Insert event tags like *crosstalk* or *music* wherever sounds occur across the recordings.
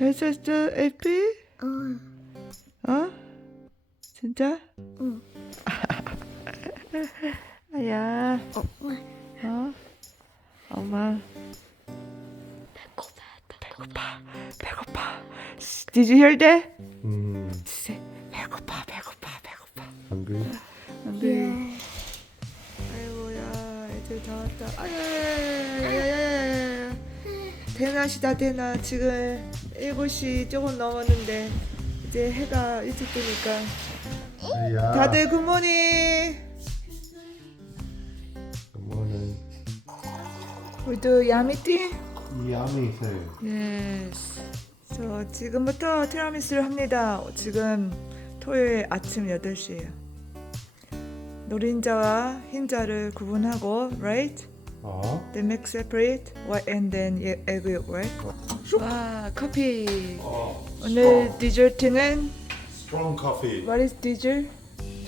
잘 썼어, 에피? 어, 어? 진짜? 응. *laughs* 아야, 엄마. 어? 엄마, 배고파, 배고파, 배고파. Did you hear that? Mm, Say, 배고파, 배고파, 배고파. hungry? 안 돼. 예. 아이고야, 애들 다 왔다. 아야야야야야야야야. 대낮이다, 대낮. 지금 7시 조금 넘었는데, 이제 해가 일찍 뜨니까. Yeah. 다들 굿모닝! Morning. 우리도 야미띠? Yummy thing. 예스. 저 지금부터 티라미수를 합니다. 지금 토요일 아침 8시예요. 노린자와 흰자를 구분하고, right? Oh. Then make separate, white and then egg yolk, right? 와, 커피. Oh. 오늘 디저트는 Strong coffee. what is dessert?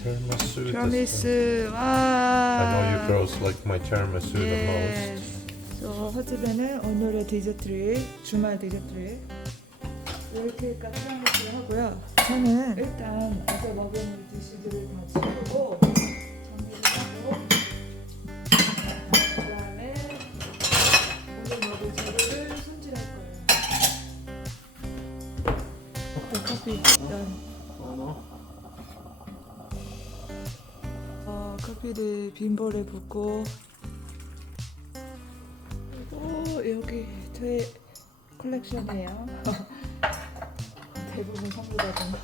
Tiramisu. this time. 와. I know you girls like my tiramisu the most. Yes. So 허즈배는 오늘의 디저트를 주말 디저트를 이렇게까지 티라미수를 하고요. 저는 일단 어제 먹은 디시들을 다 치우고 그 커피 일단 어, 커피를 빈볼에 붓고 그리고 여기 저의 컬렉션이에요. *laughs* 대부분 선물 받은 거.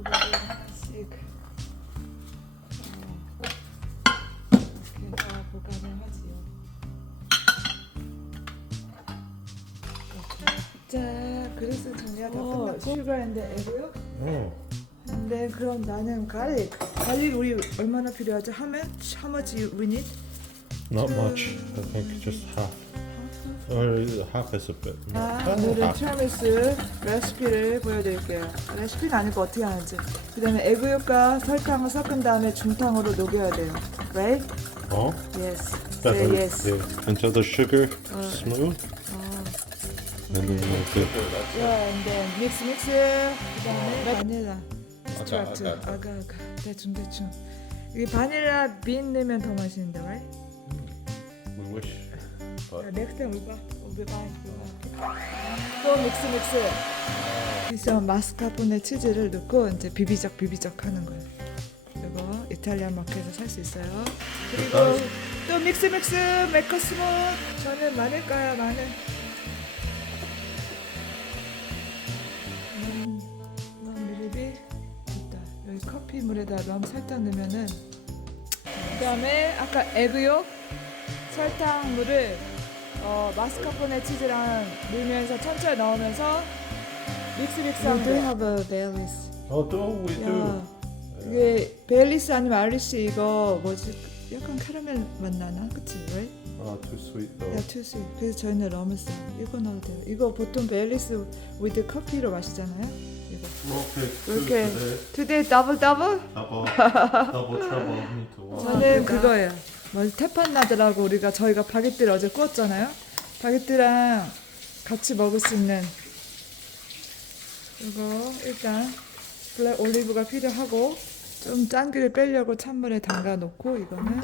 이거를 하나씩 슈가인데 에고요? Oh. 근데 그럼 나는 갈릭. 갈릭 우리 얼마나 필요하죠? 하면 how much you- we need? Not much. I think just half. Or half is a bit. 아, Oh, 오늘은 half. 티라미수 레시피를 보여드릴게요. 레시피는 아니고 어떻게 하는지. 그 다음에 에그육과 설탕을 섞은 다음에 중탕으로 녹여야 돼요. Right? Oh. Yes. Say uh, yes. yeah, Until the sugar smooth. 어, we'll do. yeah, and then mix mix. 그 다음에 바닐라. 스트라트. 아가, 아가 아가. 대충 대충. 이 바닐라 빈 넣으면 더 맛있는데, right? We wish. But 넥스트 올바 올바 또 믹스 믹스 그래서 마스카포네 치즈를 넣고 이제 비비적 비비적 하는 거예요 이거 이탈리안 마켓에서 살 수 있어요 그리고 또 믹스 믹스 메커스모 저는 마늘까요 마늘 물에다 럼 설탕 넣으면은 그 다음에 아까 에그욕 설탕 물을 어, 마스카포네 치즈랑 밀면서 천천히 넣으면서 믹스 믹스하면 돼요. have a Baileys. oh, do we do? 야, 이게 베일리스 아니면 아리시 이거 뭐지? 약간 캐러멜 맛 나나? 그치? 왜? Oh, too sweet though. 야 투스. 그래서 저희는 럼을 써요. 이거 넣어도 돼요. 이거 보통 베일리스 with 커피로 마시잖아요. 이거. Okay. two 이렇게 today. today double double? Double, double trouble. Me too. 저는 그거예요. 뭐 테판나드라고 우리가 저희가 바게트를 어제 구웠잖아요. 바게트랑 같이 먹을 수 있는 이거 일단 블랙 올리브가 필요하고 좀 짠기를 빼려고 찬물에 담가 놓고 이거는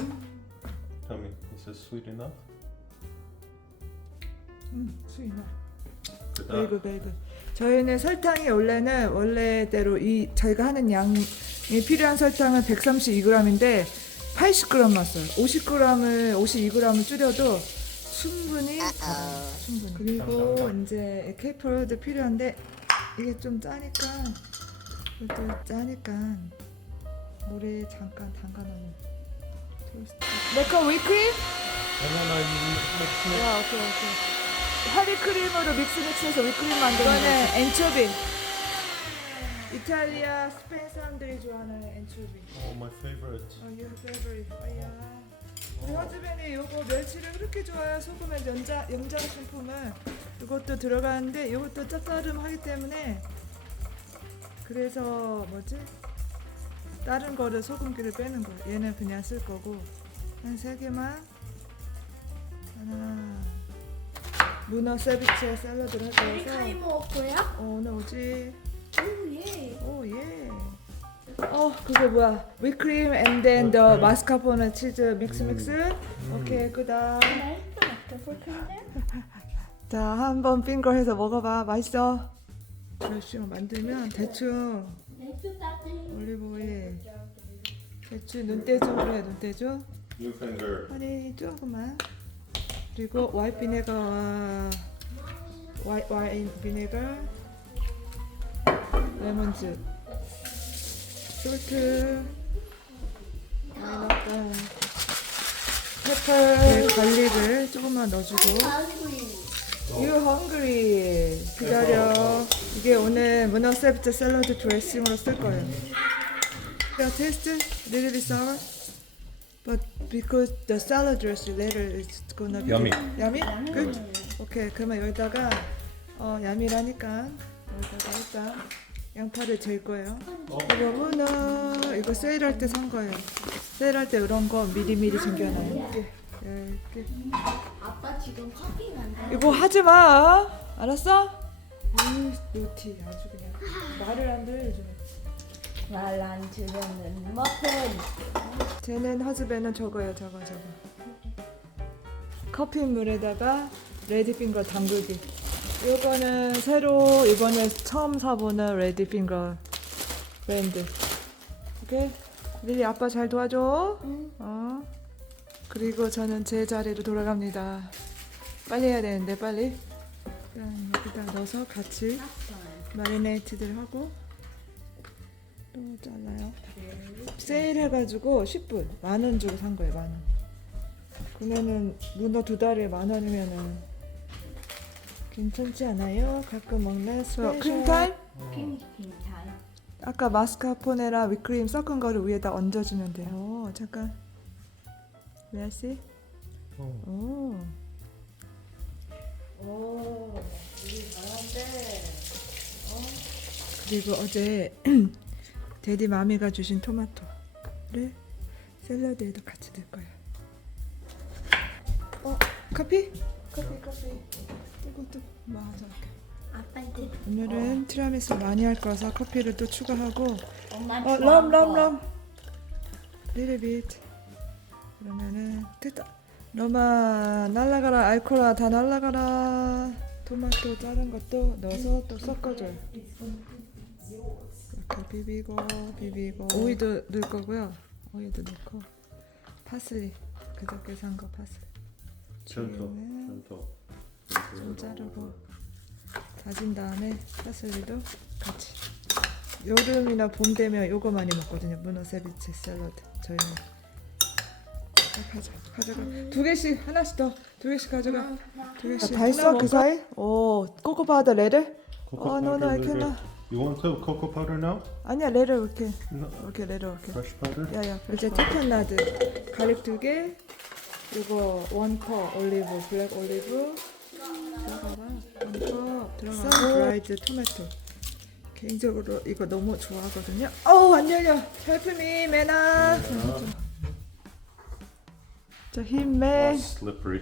Tell me, is this sweet enough? 음, 수이나 Good 베이글 베이글. 저희는 설탕이 원래는 원래대로 이 저희가 하는 양이 필요한 설탕은 132g인데 80g만 써요. 50g을 52g을 줄여도 충분히 달아요. 충분히. 그리고 이제 케이퍼도 필요한데 이게 좀 짜니까 이것도 짜니까 물에 잠깐 담가 놓는 토스트. 내거 위크림? 야, 오케이, 오케이. 헤비크림으로 믹스 믹스해서 위크림 만드는 이거는 엔초비. 이탈리아, 스페인 사람들이 좋아하는 엔초비. Oh, my favorite. 어, you favorite. 아야. 우리 허즈벤이 요거 멸치를 그렇게 좋아해요. 소금에 연자, 염장 식품을. 이것도 들어가는데 이것도 짭짤하기 때문에 그래서 뭐지? 다른 거를 소금기를 빼는 거야. 얘는 그냥 쓸 거고 한 세 개만 하나 문어 세비체 샐러드를 하기 위해서 카이 먹을 거야? 어, 오늘 오지. 오 예. 오 예. 어 그거 뭐야? 위크림 and then the 마스카포네 치즈 믹스 믹스. 오케이 그다. 맛있다. 더블크림 자 한번 핑거 해서 먹어봐. 맛있어. 열심히 만들면 대충 맥주 따뜻. 올리브 오일. 대충 눈대중으로 해 눈대중. New finger. 허니 조금만. 그리고 와이트 비네거와 와이 와인 비네거. 레몬즙. 솔트. 많이 넣었다. 페퍼. 갈릭을 조금만 넣어주고. You hungry? 기다려. 이게 오늘 문어 세비트 샐러드 드레싱으로 쓸 거예요. It. Little. But because the salad dressing later is gonna be Yummy. Yummy? Good. 오케이. 그러면 여기다가 어 야미라니까 여기다가 일단 양파를 질 거예요. 이거 문어 이거 세일할 때 산 거예요. 세일할 때 이런 거 미리미리 챙겨놔요. 이렇게. 이렇게. 아빠 지금 커피 만들. 이거 하지 마. 알았어? 으, 노티 아주 그냥 말을 안 들어 요즘에. 말안 들으면 머핀. 쟤는 허즈배는 저거요, 저거 저거. 커피 물에다가 레디핑거 담그기. 요거는 새로 이번에 처음 사보는 레디핑거 브랜드. 오케이. 릴리 아빠 잘 도와줘. 응. 어. 그리고 저는 제 자리로 돌아갑니다. 빨리 해야 되는데 빨리. 일단 여기다 넣어서 같이 마리네이트들 하고 또 잘라요. 세일해가지고 10분 만 원 주고 산 거예요 만 원. 그러면은 문어 두 달에 만 원이면은 괜찮지 않아요? 가끔 먹는 스페셜. 크림 타임? 핑핑 타임. 아까 마스카포네랑 위크림 섞은 거를 위에다 얹어주면 돼요. 오, 잠깐. 메시? Oh. 오. 오, 우리 잘한데. 어? 그리고 어제 데디 마미가 주신 토마토를 샐러드에도 같이 넣을 거예요. 어, 커피? 커피, 커피. 이것도 맞아. 아빠한테. 오늘은 티라미수 많이 할 거라서 커피를 또 추가하고 엄마 어, 럼, 럼, 럼. Little bit. 그러면은 됐다. 럼아 날라가라 알코올아 다 날라가라. 토마토 자른 것도 넣어서 또 섞어줘요. 이렇게 비비고 비비고 오이도 넣을 거고요. 오이도 넣고 파슬리 그저께 산 거 파슬리 Gentle. 음. Gentle. 좀 자르고 다진 다음에 파슬리도 같이 여름이나 봄 되면 요거 많이 먹거든요 문어 세비체 샐러드 저희는 자, 가져 가져가 두 개씩 하나씩 더 두 개씩 가져가 두 개씩 다 했어 그 사이? 오 코코 파우더 레드? 어 I cannot Lily. You want the cocoa powder now? 아니야 레드 이렇게 No. 이렇게 레드 이렇게 Fresh powder? 야야 이제 티편나드 가릭 두개 요거 원컵 올리브 블랙 올리브 들어가봐 원컵 들어가고 드라이드 토마토 개인적으로 이거 너무 좋아하거든요 어우 안 열려 헬프미 매나 자 힘내 slippery.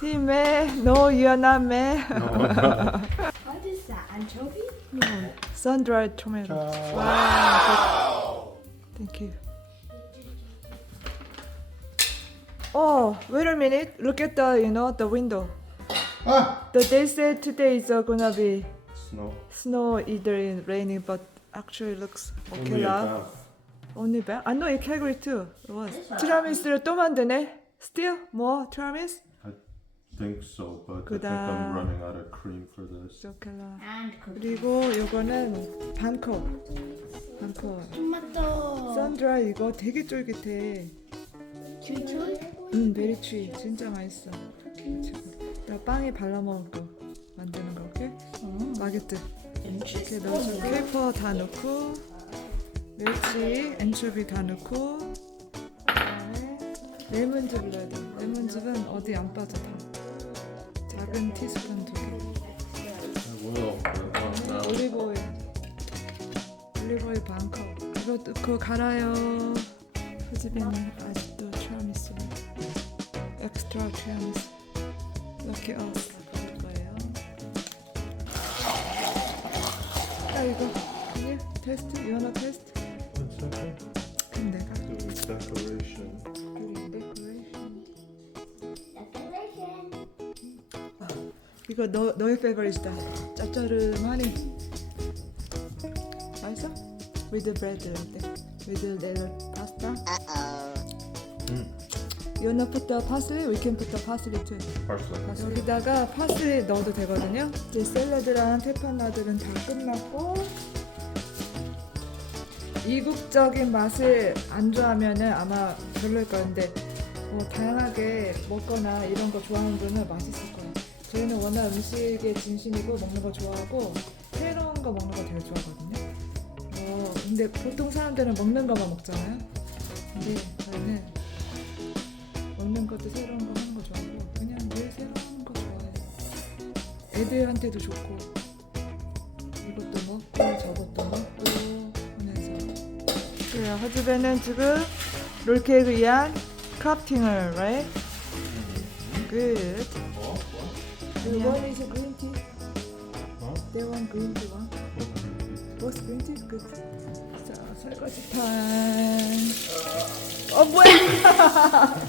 힘내 No you're not man No, I'm not. What is that? Anchovy? sun dried tomato Ciao. wow thank you Oh, wait a minute. Look at the, you know, the window. Ah! The they said today is uh, gonna be Snow. snow either in raining, but actually looks okay Only a now. bath. Only bad. I know in Calgary too. It was. 티라미수를 또 만드네. Still more ti라미수? I think so, but I think 그다. I'm running out of cream for this. And cookie. 그리고 요거는 반컵. 반컵. 토마토. 썬드라이 이거 되게 쫄깃해. 추추? 음, 베리추이 진짜 맛있어. 나 빵에 발라 먹을 거 만드는 거, 오케이? 마게트. 이렇게 넣어서 페이퍼 다 넣고 멸치, 엔초비 다 넣고 그다음에 레몬즙 넣어야 돼. 레몬즙은 어디 안 빠져 다. 작은 티스푼 두 개. 뭐야? 나 올리브오일. 올리브오일 반 컵. 이것도 그거 갈아요. 후지비는 아직도 트럼 있어요. 엑스트라 트럼. 럭키 어스. 거예요. 아 이거. 예, 테스트. You wanna test? 내가. 이거 너 너의 페이버릿이다. 짭짤하니. 맛있어? With the bread 어때? With the pasta. Mm. You wanna put the parsley? We can put the parsley too. Parsley. 여기다가 파슬리 넣어도 되거든요. 이제 샐러드랑 테파나들은 다 끝났고 이국적인 맛을 안 좋아하면은 아마 별로일 건데 뭐 다양하게 먹거나 이런 거 좋아하는 분은 맛있을 거예요. 저희는 워낙 음식에 진심이고 먹는 거 좋아하고 새로운 거 먹는 거 되게 좋아하거든요. 어, 근데 보통 사람들은 먹는 거만 먹잖아요. 근데 저희는 먹는 것도 새로운 거 하는 거 좋아하고 그냥 늘 새로운 거 좋아해요. 애들한테도 좋고 이것도 먹고 저것도 먹고 하면서 그래요. 허즈배는 지금 롤케이크 위한 크래프팅을 right? Good. The one is a green tea. Huh? That one green tea one. Both green tea? Good. 자, 설거지 타임. 어 뭐야?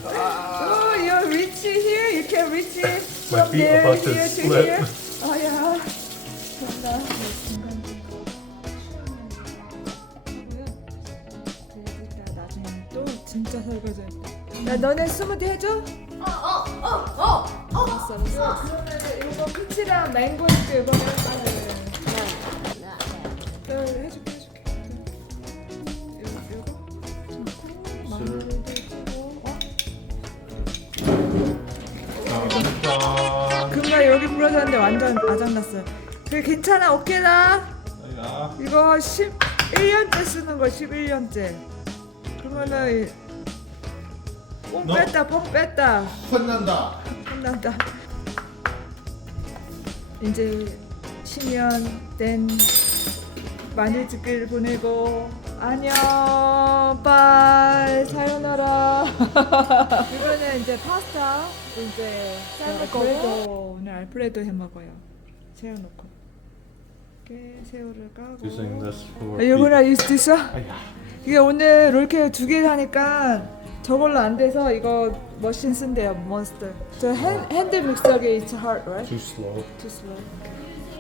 oh, you're rich here. You can reach it My from feet there about to here to slip. here. 어, 야. 된다. 중간 중간. 나중에 또 진짜 설거지 할 때. 야, 너네 스무디 해줘? 알았어, 알았어. 그러면은 이거 피치랑 하나를. 네, 해줄게, 해줄게. 주고. 어? 짠. 금방 여기 부러졌는데 완전 아작났어요. 그래 괜찮아 오케이다. 야. 이거 11년째 쓰는 거 11년째. 그러면은 뽕 너? 뺐다 뽕 뺐다. 혼난다. 혼난다. 이제 10년 된 마늘집길 보내고 안녕 빠이 사요나라 이거는 이제 파스타 이제 삶을 거고 오늘 알프레도 해 먹어요 세워놓고 이렇게 새우를 까고. 아, 이스티스 아야. 이게 오늘 롤케이크 두개 사니까 저걸로 안 돼서 이거 머신 쓴대요 몬스터 저 핸, 핸드 믹서기 it's hard right? Too slow. too slow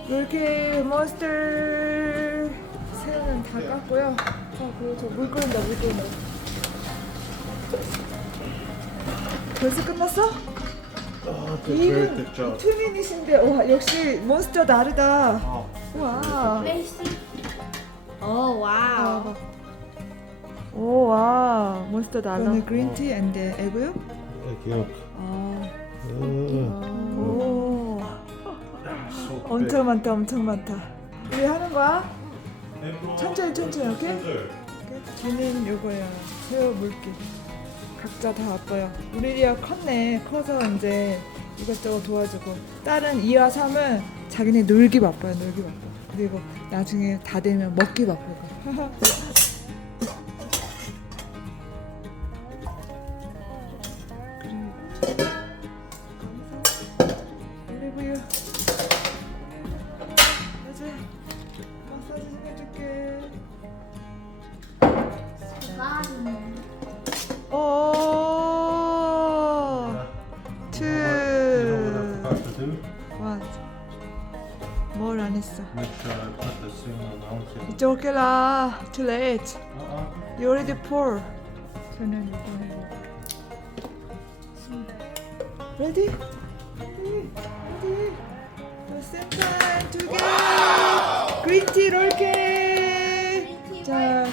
롤케이크 몬스터 새우는 다 깠고요 아 그리고 저물 끓는다 물 끓는다 벌써 끝났어? Oh, did very good job. 투 미닛인데 와 역시 몬스터 다르다 Oh. 와. Oh wow. 아, 오, 와, 몬스터 달라. 이거는 그린티 앤데 에그요? Egg yolk. 아, Uh, 오, so 엄청 많다, 엄청 많다. 우리 하는 거야? big. 천천히, 천천히, 오케이? 뒤는 요거야, 새우 물기. 각자 다 바빠요. 우리 리아 컸네. 커서 이제 이것저것 도와주고. 딸은 2와 3은 자기네 놀기 바빠요, 놀기 바빠. 그리고 나중에 다 되면 먹기 바쁘고. 올 *laughs* pour 저는 time together green tea 롤케이크 Green tea 자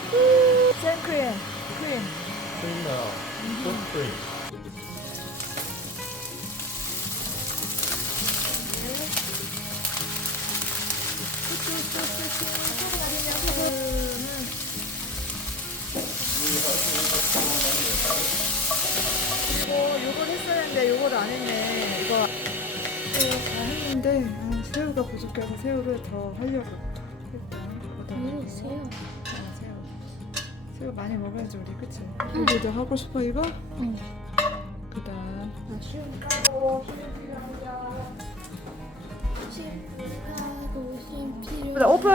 생크림 크림. Good thing. 이거 새우가 부족해서 새우를 더 하려고. 음, 새우. 아, 새우. 새우 많이 먹어야지 우리 그치? 우리도 하고 싶어 이거? 응. 그다음 쉬운 까고 힘 필요하다. 쉬운 까고 힘 필요. 오픈.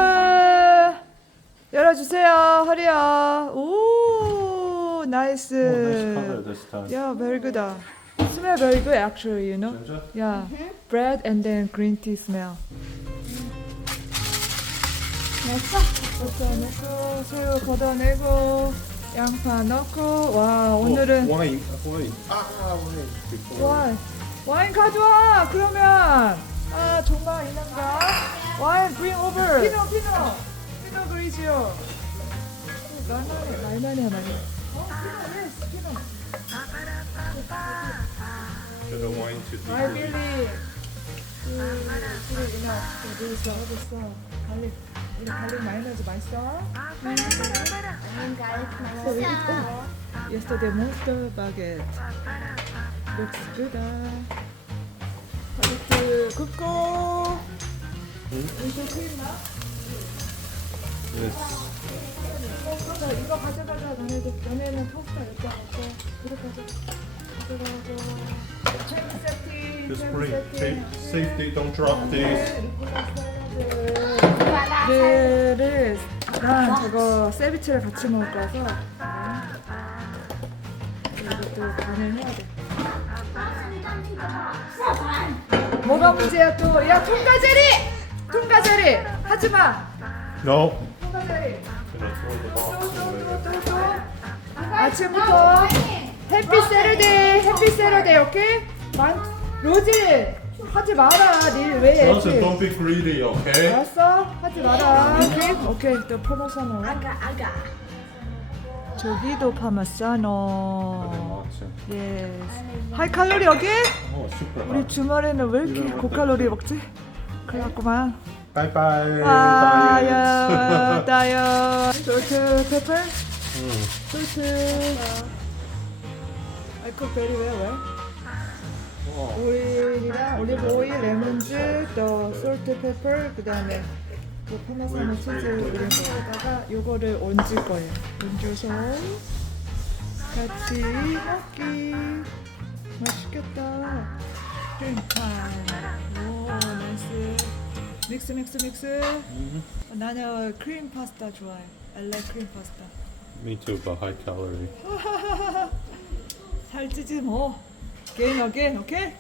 열어주세요. 허리야. 오, 나이스. Yeah, very good. uh. Smell very good actually, you know. Yeah, bread and then green tea smell. 됐어? 버터 넣고 새우 걷어내고 양파 넣고 와 Oh, 오늘은 wine. Wine. Ah, wine. Before. 와인 와인 가져와 그러면 아 정말 이런가 와인 bring over 피노 피노 피노 그리지요 말만 해 말만 해 말만 해 어 피노 yes 피노 Get the wine to I deep. really 그 그래 그 있어 어디 있어 갈릭 우리 갈릭 넣어서 맛있어 아닌 가르쳐 So we eat oh, yesterday monster baguette looks good. 바게트 굽고 이거 크림 나? Yes. 자 이거 가져가자 너네도 너네는 파스타 여기다 넣고 그릇 가져 Just 세팅 safe, safety. Don't drop these. 를난 저거 세비치를 같이 먹을 거라서 이것도 간을 해야 돼. 뭐가 문제야 또? 야 통과제리! 통과제리! 하지 마. No. 통과제리. Throw the box away. 또또 또 또 아침부터 해피 세러데이 해피 세러데이 오케이? 만 로지 하지 마라 닐왜 Johnson, don't be greedy, okay? 알았어 하지 마라 오케이 오케이 또 파마사노 아가 아가 저기도 파마사노. 예스 하이 칼로리 여기? Oh, super 우리. 주말에는 왜 이렇게 고칼로리 먹지? 큰일 났구만 Bye bye. 아야 다이어 솔트 페퍼. 솔트 베리 왜 왜? Oh. 오일이랑 올리브 오일, 레몬즙, 또 솔트 페퍼, 그 다음에 그 파마사노 치즈 이런 거에다가 요거를 얹을 거예요. 얹어서 같이 먹기 맛있겠다. 크림파이. 오, 나이스. 믹스 믹스 믹스. Mhm. 나는 크림 파스타 좋아해. I like 크림 파스타. Me too, but high calorie. *laughs* 살찌지 뭐. 게인 어게인 오케이?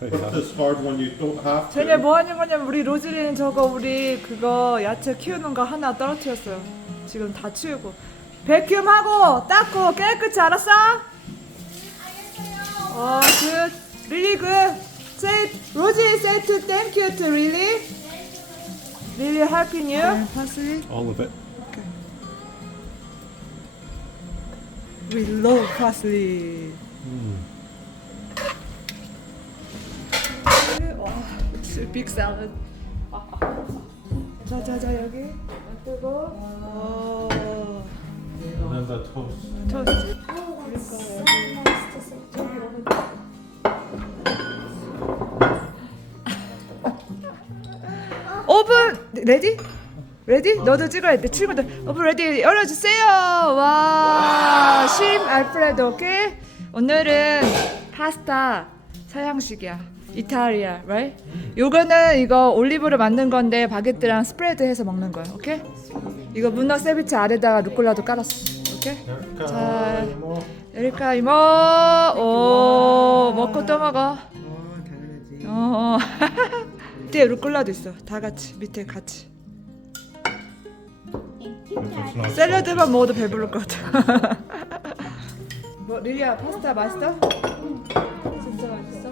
Put this hard when you don't have 쟤네 뭐 하는 거냐면 우리 로즈리는 저거 우리 그거 야채 키우는 거 하나 떨어뜨렸어요. 지금 다 치우고 베큐 하고 닦고 깨끗이 알았어? 어, 굿. really good. Say 로즈 say to thank you to really really helping you. parsley. All of it. We love parsley. 와, big salad. 자자자 여기 뜨고. the toast. 토스트. Oh, down. 오븐 레디? 레디? 너도 찍어야 돼. 친구들 오븐 레디 열어주세요. 와, 심 알프레도 오케이. 오늘은 파스타 서양식이야. 이탈리아, right? 요거는 이거 올리브를 만든 건데 바게트랑 스프레드 해서 먹는 거야. 오케이? 이거 문어 세비체 아래다가 루꼴라도 깔았어. 오케이? 자, 에리카 이모. 오, 먹고 또 먹어. 어. *laughs* 밑에 루꼴라도 있어. 다 같이 밑에 같이. If it's not 샐러드만 먹어도 배부를 것 같아. *laughs* 뭐 리리야 파스타 맛있어? 진짜 맛있어?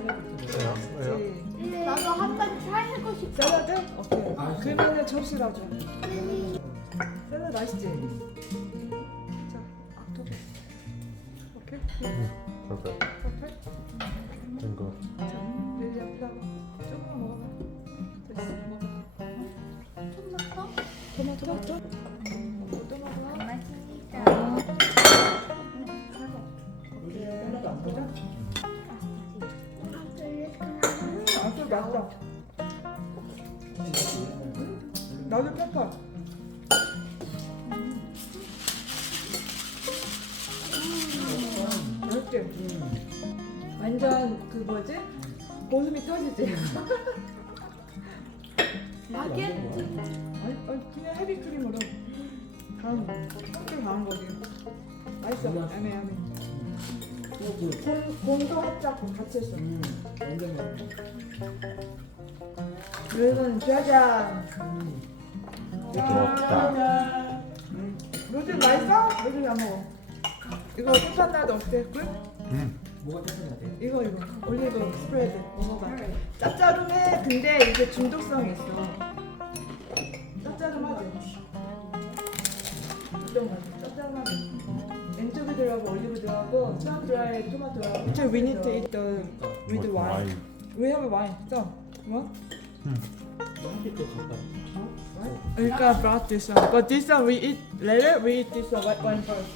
네. 나도 한번 트라이 하고 싶어. 샐러드? 오케이. 그러면은 접시 가져. 샐러드 맛있지? 자, 악토비. 오케이. Perfect. 퍼펙트. Then go. 자, 리리야 플라워. 조금만 먹어봐. 뭐지? 고슴이 터지지? *laughs* 바게트. 아니, 아니 그냥 헤비크림으로 그럼 좀 강한 거지. 맛있어. 애매 애매. 공 공도 합작 같이 했어. 음, 완전 맛있어. 이건 짜잔. 부럽다. 요즘 맛있어? 요즘 안 먹어. 이거 소판나도 어때? 꿀? 뭐가 탱탱하대? 이거 이거 올리브 스프레드 먹어봐. 짭짤해. 근데 이게 중독성이 있어. 짭짤하지. 어떤 맛이? 짭짤하지. 엔초비 들어가고 올리브 들어가고 참 드라이 토마토 들어가고. So we need to eat the with With wine. We have wine. So what? 한개 또 갖다. Erika brought this one, but this one we eat later. We eat this one white wine first.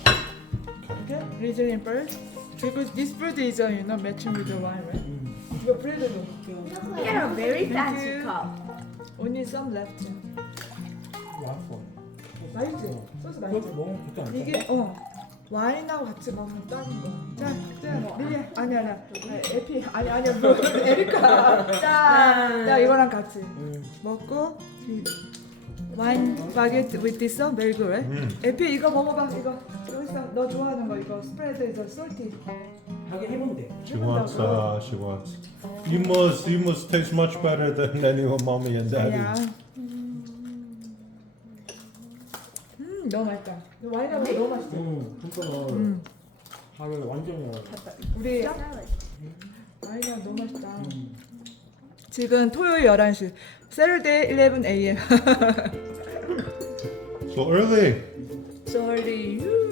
Okay, Riesling first, because this fruit is uh, you know matching with the wine, right? 음. 이거 브레드도 You got a very fancy cup. only some left. 와퍼. 맛있지? 어. 소스 맛있지? 않다. 이게 어 와인하고 같이 먹으면 딱인 거. 자, 자, 릴리 아니 아니야, 에피 아니 아니야, 뭐 에리카. 자, 자 이거랑 같이 음. 먹고 와인 바게트 with this one very good, right? 음. 에피 이거 먹어봐 이거 있어 너 좋아하는 거 이거 스프레드 이거 솔티 하긴 해보면 돼. She wants. Uh, she wants. You must. You must taste much better than anyone, mommy and daddy. 아니야 음 너무 맛있다 와인하고 너무 맛있지 음, 그러니까 음 하면 완전 우리 와인하고 너무 맛있다 음. 지금 토요일 11시 Saturday 11 a.m. So early. Sorry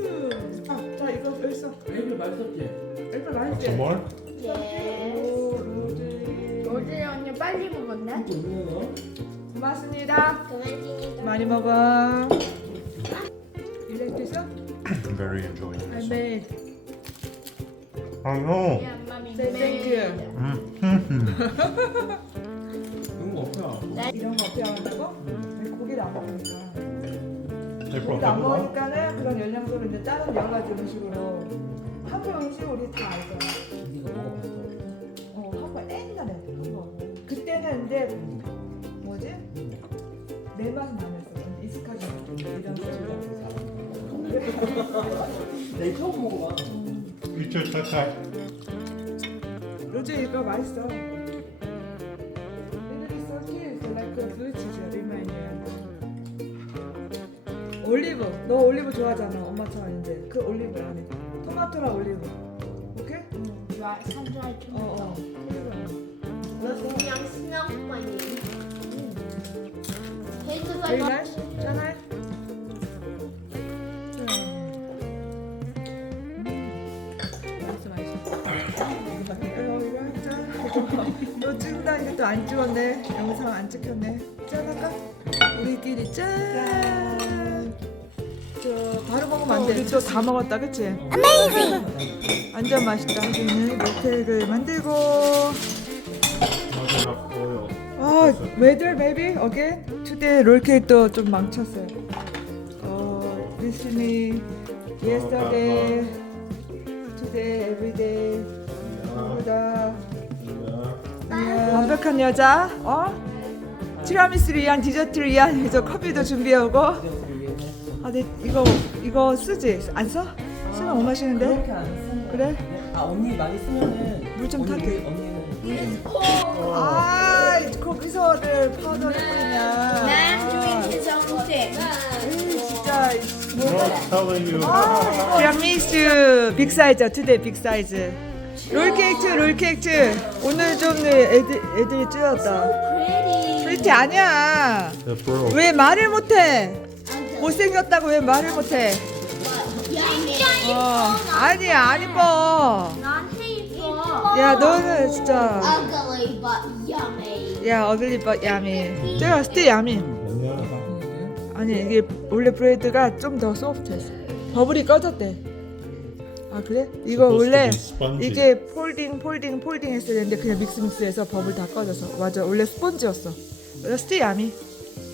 맛있었지? Want 맛있지? some more? 예. 어제 언니 빨리 먹었네? 이거? 고맙습니다 그만입니다. 많이 먹어 You like this one? Very enjoying I this. made I know. Mommy Say thank you. *laughs* 이런 거 없잖아. 이런 거 어떻게 한다고? 고기를 안 먹으니까 They brought 고기를 안 that. 먹으니까는 그런 영양소를 이제 다른 여러 가지 음식으로 한국 음식 우리 다 알잖아. 네가 먹어봤어. 어 한국 옛날에 한국 그때는 근데 뭐지? 내 맛은 아니었어 익숙하지 이런 내 처음 먹어봐. Your tatai. 로즈 이거 맛있어. It is so cute like a blue cheese remind me 올리브. 너 올리브 좋아하잖아. 엄마처럼 이제 그 올리브 안에 토마토랑 올리브 오케이? Right, sounds like 어어 그냥. Tastes. 맛있어 맛있어. 이거 이거 짠. 너 찍는다니까 또안 찍었네. 영상 안 찍혔네. 짠할까? 우리끼리 짠. 저 바로 먹으면 안 돼. 우리 또 다 먹었다, 그치? Amazing. 완전 맛있다. 우리는 롤케이크를 만들고. 아, weather maybe again? Today 롤케이크도 좀 망쳤어요. 어, recently, yesterday, today, every day. 보다 Yeah. 완벽한 여자, 어? 티라미수를 위한 디저트를 위한 저 커피도 준비하고. 아, 근데 이거 이거 쓰지? 안 써? 쓰면 못 마시는데? 그렇게 안 쓰는 거. 그래? 아 언니 많이 쓰면은 물좀 언니, 타게. 언니는 아, 거기서를 파우더를 뿌리냐? Man doing his own thing. 에이, 진짜. Not telling you. 아, 티라미수 빅 사이즈 투데이 빅 사이즈 롤 케이크 롤 케이크 오늘 좀 애들 애들이 찌었다 Pretty. 프리티 아니야 The. 왜 말을 못해 못생겼다고 왜 말을 못해. 어 아니야 안 이뻐 Not hateful. 야 너는 진짜 Ugly but yummy. 야 어글리 버 야미 제가 스테 야미. 아니 이게 원래 브레드가 좀 더 소프트했어 버블이 꺼졌대 아 그래? 이거 원래. 이게 폴딩 폴딩 폴딩 했어야 되는데 그냥 믹스 믹스해서 버블 다 꺼져서 맞아 원래 스펀지였어 그래서 스티 야미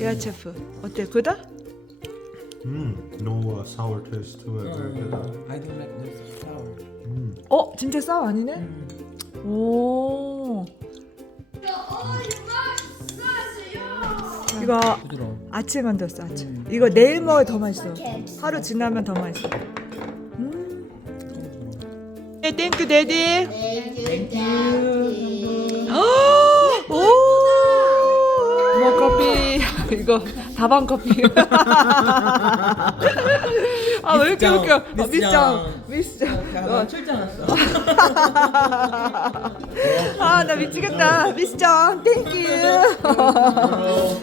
에어 체프 어때 그다? Mm. No uh, sour taste to it. Very good. I don't like this sour. Mm. 어 진짜 싸우 아니네? 오 이거 부드러워. 아침에 만들었어 아침. 이거 내일 먹어야 더 맛있어. 하루 지나면 더 맛있어. 음. 네, 땡큐 데디. 오! 뭐 커피 이거 다방 커피. *laughs* 아 왜 이렇게 웃겨? 미스정 미스정. 야, 출장 왔어. *laughs* 아 나 미치겠다. 미스정 땡큐. *laughs*